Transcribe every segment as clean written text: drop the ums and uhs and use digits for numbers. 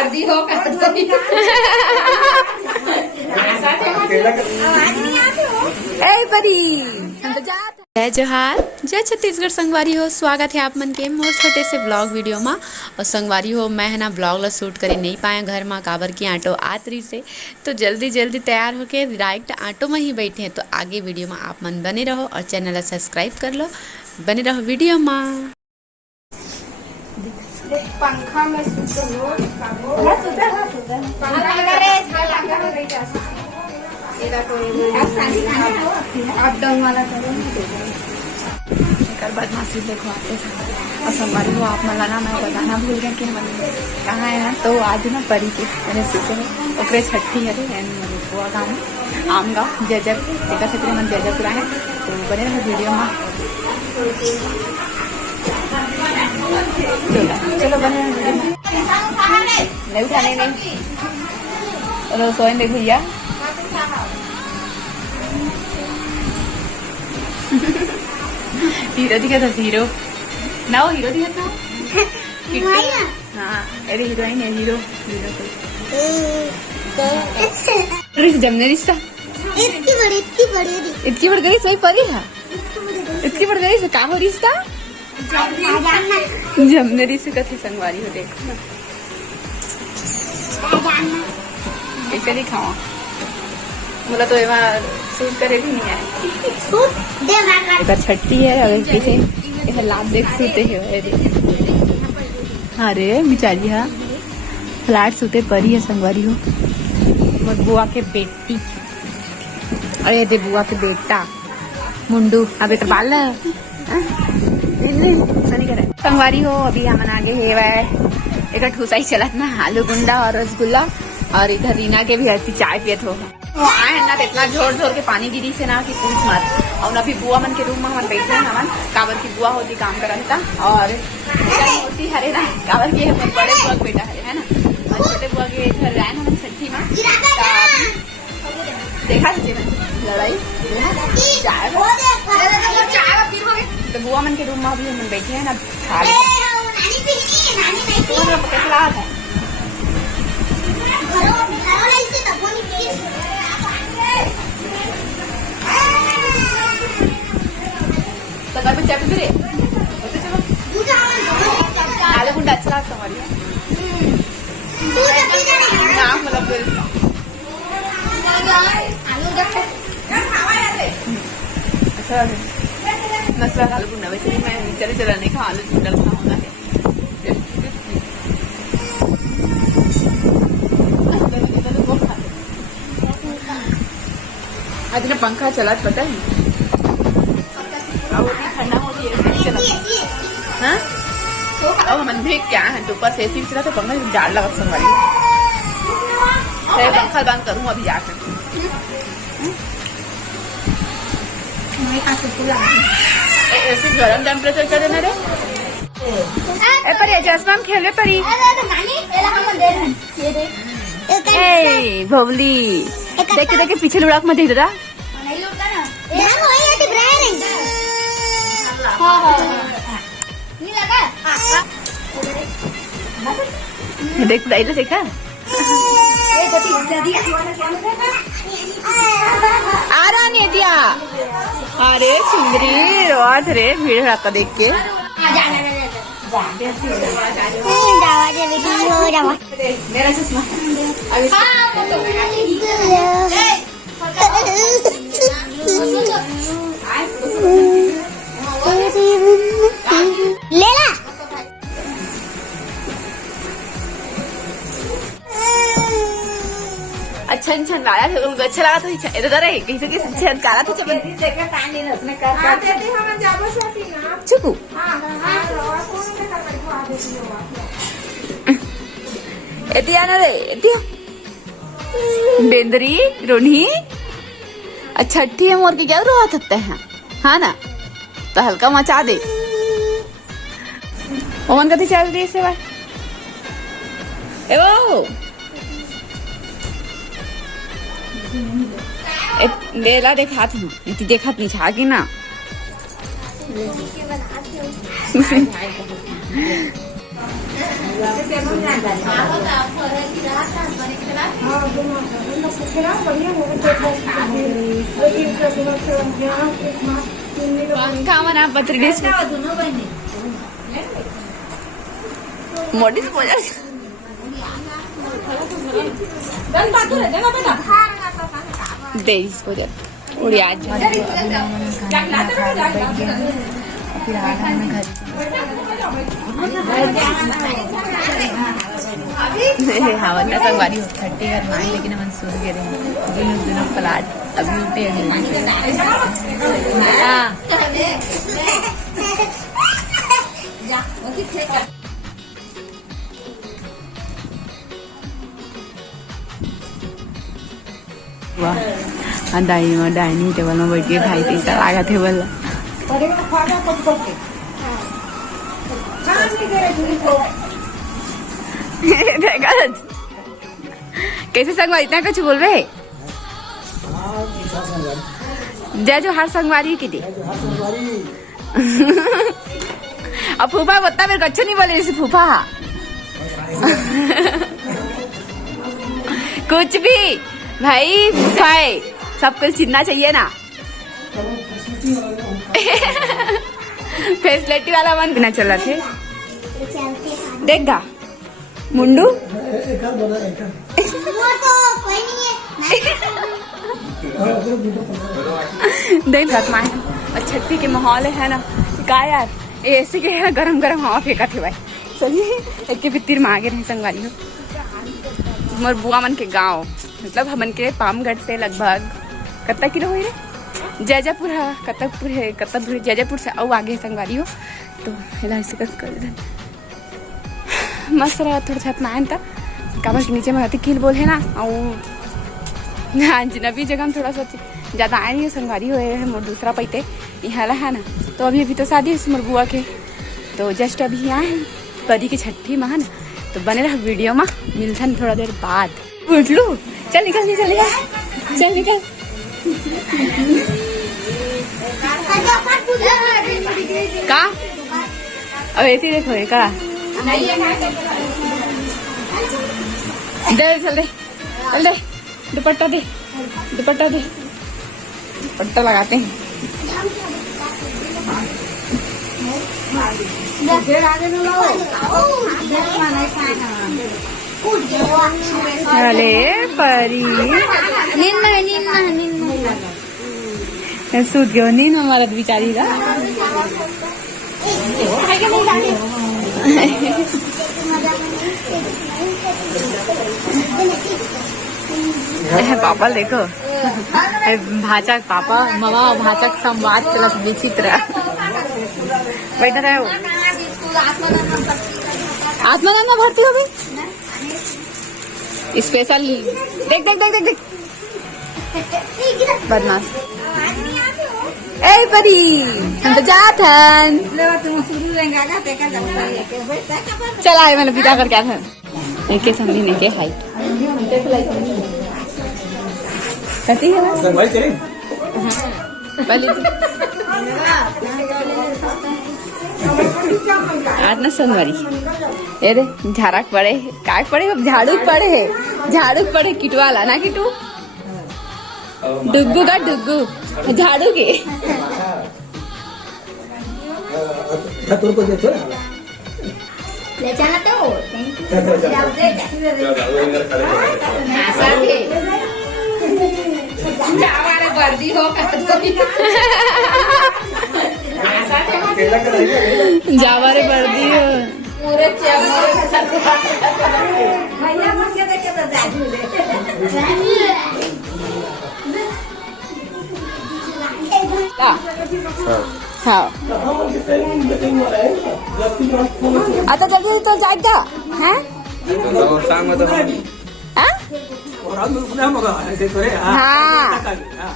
कर दी हो ए परी जय जोहार जय छत्तीसगढ़ संगवारी हो। स्वागत है आप मन के मोर छोटे से ब्लॉग वीडियो में। और संगवारी हो मैं है ना ब्लॉग ला शूट करे नहीं पाए घर में, काबर की आटो आतरी से तो जल्दी जल्दी तैयार होके डायरेक्ट आटो में ही बैठे हैं। तो आगे वीडियो में आप मन बने रहो और चैनल ला सब्सक्राइब कर लो, बने रहो वीडियो में। पंखा में बदमाशी देखो आते और संगवारी हो आप मला ना मैं बताना भूल गया कि हम कहाँ है ना। तो आज ना परी के मैंने सीखे ओकरे छठी है बुआ गाँव आम गाँव जयजब टीका क्षेत्र में जयजबपुरा है। तो बने रहे वीडियो में, चलो बने रहे वीडियो में। नहीं उठाने नहीं सोए देख भैया हीरो दिखा था, हीरो ना वो हीरो दिखा था। हाँ अरे हीरोइन है, हीरो जमने रिश्ता इतनी बढ़ गई सोई परी है, इतनी बढ़ गई का हो रिश्ता जमने रिश्ते कथी संगवारी हो। देखो कैसे दिखाओ बोला तो शूट करे भी नहीं है। छठी है अगर किसी लाभ देख सूते है। अरे बिचारी है फ्लैट सूते परी है संगवारी हो। और बुआ के बेटी, अरे दे बुआ के बेटा मुंडू अब एक बाल संगवारी हो। अभी हम आगे है वह एक ठूसा ही चलत ना आलू गुंडा और रसगुल्ला। और इधर रीना के भी ऐसी चाय पियत हो आए है ना। तो इतना जोर जोर के पानी गिरी से ना कि पूछ मत। और अभी बुआ मन के रूम में हम बैठे हैं हमन, काबर की बुआ होती काम करता और होती हरे ना काबर की बड़े बुआ के बेटा है ना। और छोटे बुआ के घर आए हम छठी में देखा लड़ाई तो बुआ मन के रूम में अभी हम बैठे हैं ना। कैसा है तो घर में चाय पी रे आलू गुंडा अच्छा लगता हमारी नाम मतलब अच्छा मसला आलू गुंडा। वैसे मैं चले चला नहीं खा आलू गुंडा खाऊंगा है। आज ना पंखा चला पता है ठंडा होती है। अब मन भी क्या है तो ऊपर से एसी चला तो पंखा जाड़ लगा संगवारी। पंखा बंद करूँ अभी जाकर ऐसे गरम टेम्परेचर कर देना रे। पर चश्मा खेले परी भवली देख देख पीछे लुढ़ाक मत इधर देख दाइला देखा आ रहा नहीं दिया। अरे सुंदरी रोज रे भीड़ रखा देख के मेरा चश्मा ले ला। अच्छा इंसान लाया था उनको अच्छा लगा था इधर है किसी के अच्छा काला था चलो चुकू एतिया ना रे एतिया बेंदरी रोनी अच्छा छठी है मोर की क्या रोआ सकते हैं हाँ ना। तो हल्का मचा दे ओवन कथी चल रही है भाई ए लेला देखात हूँ इतनी देखत नहीं छागी ना पंखा म्हणा पत्रिडीस मोठीच पूजा देश पूजा उड़ी आज फिर आना मैं घर हवा ना संगवारी हो 30 कर मान लेकिन हम सो गए रे दोनों फ्लैट अभी उठे हैं हां वाह डाइनिंग टेबल में बैठ के खाई थी सर आगा टेबल कैसे संगवारी इतना कुछ बोल रहे जय जो हर संगवारी की थी अब फूफा बता मेरे को अच्छा नहीं बोले जैसे फूफा कुछ भी भाई फूफाए सब कुछ चिन्हना चाहिए ना फैसिलिटी वाला मन बिना चल रहे थे देखगा मुंडू देख माए और छठी के माहौल है ना का यार ऐसे के गरम गरम हवा फेंका थे भाई चलिए एक भित्तिर में आगे रहे संगवारी हो मोर बुआ मन के गांव मतलब हमन के पामगढ़ से लगभग कत्ता किलो हुई रे जयजापुर है कत्तापुर है कत्तापुर जयजापुर से और आगे संगवारी हो तो ऐसे कर मस्त रहा थोड़ा छत में था काबर के नीचे में रहती कील बोल है ना और अजनबी जगह में थोड़ा सा ज़्यादा आए नहीं संगवारी हुए है मोर दूसरा पैते यहाँ है ना तो अभी तो शादी है मोर बुआ के तो जस्ट अभी आए हैं परी की छठी में है ना तो बने रहा वीडियो में मिलता थोड़ा देर बाद उठ लू चल निकल का अब ऐसे देखो का दे चल दे दुपट्टा दे दुपट्टा लगाते हैं अरे परी सूत गयो नीन हमारा बिचारी का पापा देखो भाचा पापा मामा भाचा संवाद चलत विचित्र बैठा रहे आत्मदान में भर्ती हो गई स्पेशल देख बदमाश ए परी हम तो जात हन चल आए मैंने पिता कर क्या था एक के समझी नहीं के हाइट कैसी है संगवारी चलें आज ना संगवारी ये दे झाड़क पड़े काट पड़े झाड़ू पड़े किटवाला ना किटू डुग्गू का डुग्गू झाड़ू के ले जाना तो जावारे वर्दी हो जावारे वर्दी हो पूरे भैया मन के देखे तो जाजू ले हाँ आता जल्दी तो जाएगा हैं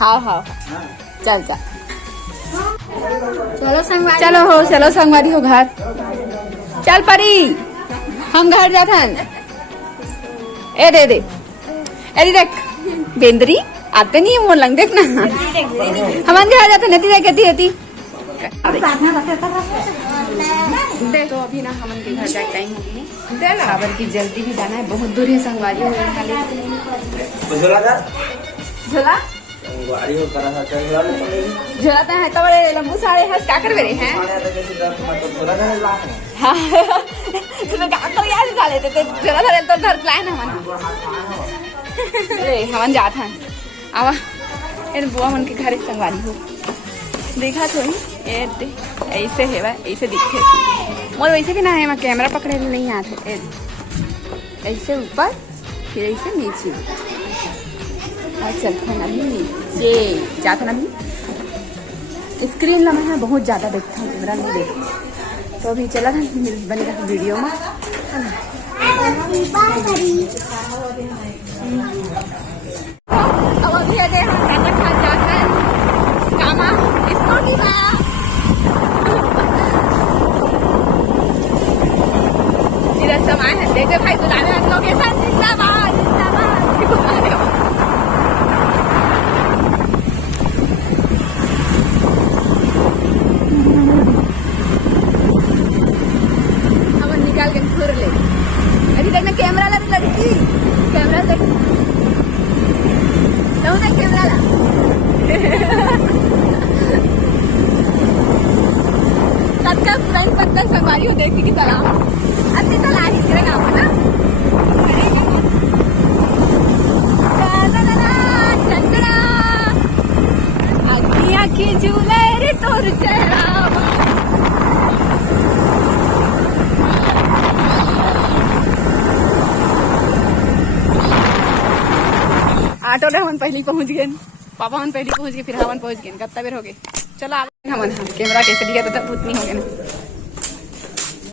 हाँ चल चलो संगवारी हो घर चल परी हम घर जाथन ए दे अरे देख बेंदरी आते नहीं है मोर लंग देख ना हमारे घर जाते नहीं देख कहती देखो अभी ना हमन के घर जाए टाइम हो गई, खबर की जल्दी भी जाना है, बहुत दूर है संगवारी हो झोला झोला तो है तो बड़े लंबू सारे हंस का कर बेरे हैं तो का कर यार खा लेते तो झोला धरे तो धर लाए ना हमन जात हैं आवा इन बुआ मन के घर संगवारी हो देखा थोड़ी ऐसे है भाई, ऐसे दिखे मोर वैसे भी ना है, मैं कैमरा पकड़े नहीं आते, ऐसे ऊपर फिर ऐसे नीचे और चलते हैं अभी नीचे जाता ना अभी स्क्रीन लम्हा है बहुत ज़्यादा देखता हूँ, कैमरा नहीं देखता तो अभी चला था बने रहा वीडियो में। अब अभी अगर हम खाना खा जाकर कामा इसको नहीं खाया इधर सामान है देखे भाई बुलाने हम लोग के साथ जिंदाबाद जिंदाबाद बुलाने हम निकाल के फिर ले अभी तक ना कैमरा ला लड़की कैमरा तक कैमरा ला सबका पुरानी पत्थर संगवारी हो देखी की तालाब अच्छी तालाब ही तेरा नाम है ना चंद्रा अखियां की झूले रे तोर चेहरा ऑटो रे हम पहले पहुंच गए, पापा हम पहले पहुंच गए, फिर हम पहुंच गए, कितना बेर हो गए, चलो हमन कैमरा कैसे दिया तो भूत नहीं हो गया ना।